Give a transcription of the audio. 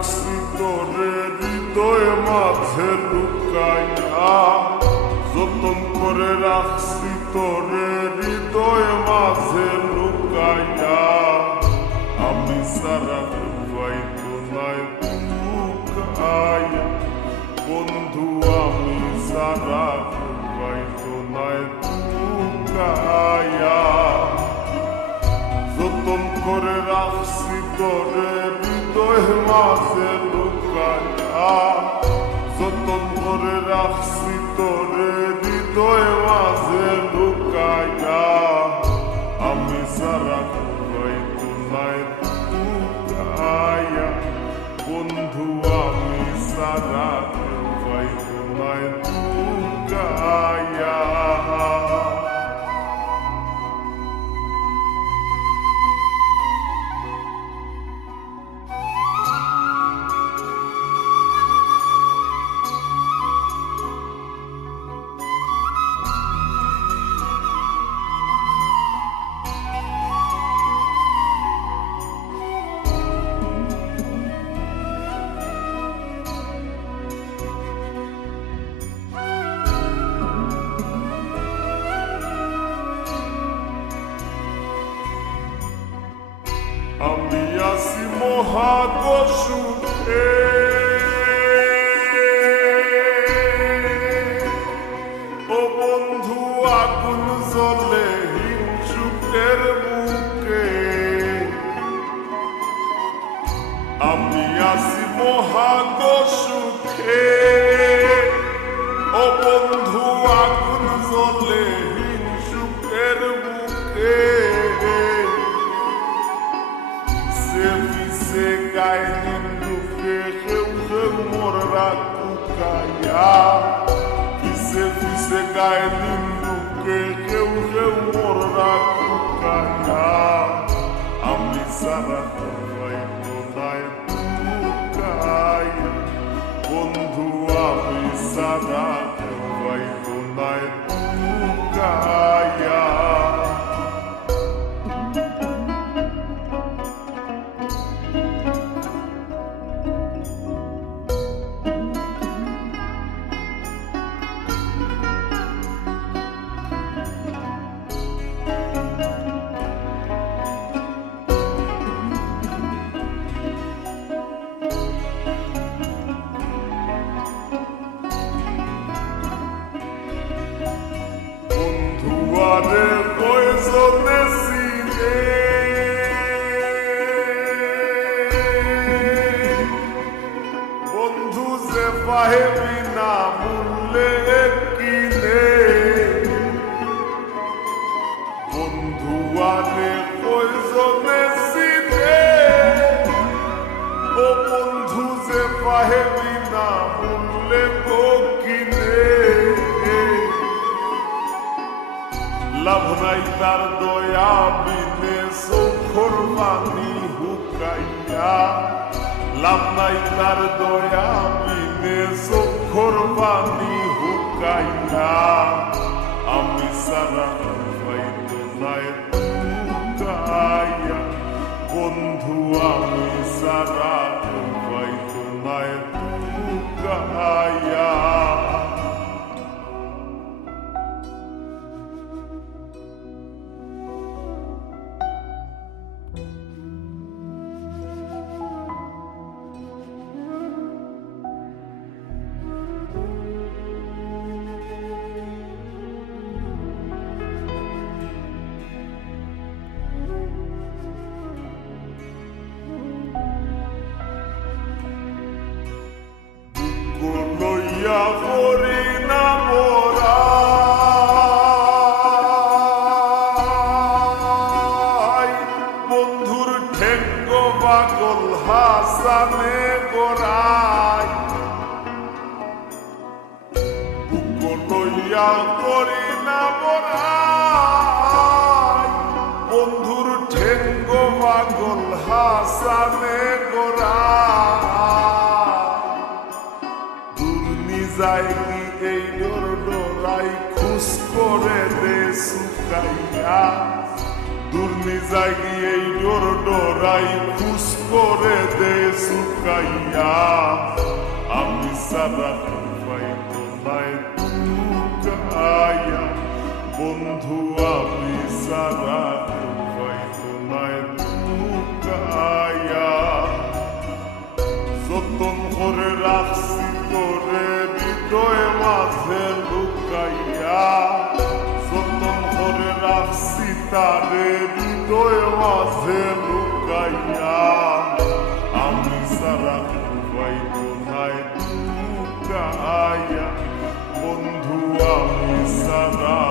রাখছি তোরে হৃদয় মাঝে লুকাইয়া, যতন করে রাখছি তোরে হৃদয় মাঝে লুকাইয়া, আমি সারা পাইতো নাই লুকাইয়া, বন্ধু আমি সারা পাইতো নাই লুকাইয়া, যতন করে রাখছি তোরে হৃদয় মাঝে লুকাইয়া, যতন করে রাখছি তোরে হৃদয় মাঝে লুকাইয়া, আমি সারা পাইতো নাই লুকাইয়া, বন্ধু আমি সারা পাইতো নাই লুকাইয়া। আমি আছি মহাগসুখে, ও বন্ধু আগুন জ্বলে হিংসুকের বুকে, আমি আছি মহাগসুখে, ও বন্ধু আগুন জ্বলে হিংসুকের বুকে, se cae ninduke heu mor rakukaia, se cae ninduke heu mor rakukaia, ami sara paito nai lukaia, bondhu ami sara paito nai lukaia. Aরে কয়জনে চিনে, বন্ধু যে পাহেবি না মূল্যে কিনে, বন্ধু আরে কয়জনে চিনে, ও বন্ধু যে পাহেবি না মূল্যে কিনে, লাভ নাই তার দয়া বিনে চোখর পানি হুকাইয়া, লাভ নাই তার দয়া বিনে চোখর পানি হুকাইয়া, আমি সারা পাইতো নাই লুকাইয়া, বন্ধু আমি সারা পাইতো নাই লুকাইয়া। লইয়া করি না মোরাই, বন্ধুর ঠেঙ্গ পাগল হাসানে গোড়াই, লইয়া করি না মোরাই, বন্ধুর ঠেঙ্গ পাগল হাসানে গোড়াই, যায় কি এই ডোরাই খুশ করে দে শুকাইয়া, দূর যায় কি এই ডোর রাই খুশ করে দে শুকাইয়া আমি সারা পাইতো নাই লুকাইয়া বন্ধু আমি সারা পাইতো নাই লুকাইয়া যতন করে রাখছি তোরে হৃদয় মাঝে লুকাইয়া যতন করে রাখছি তারে হৃদয় মাঝে লুকাইয়া আমি সারা পাইতো নাই লুকাইয়া বন্ধু আমি সারা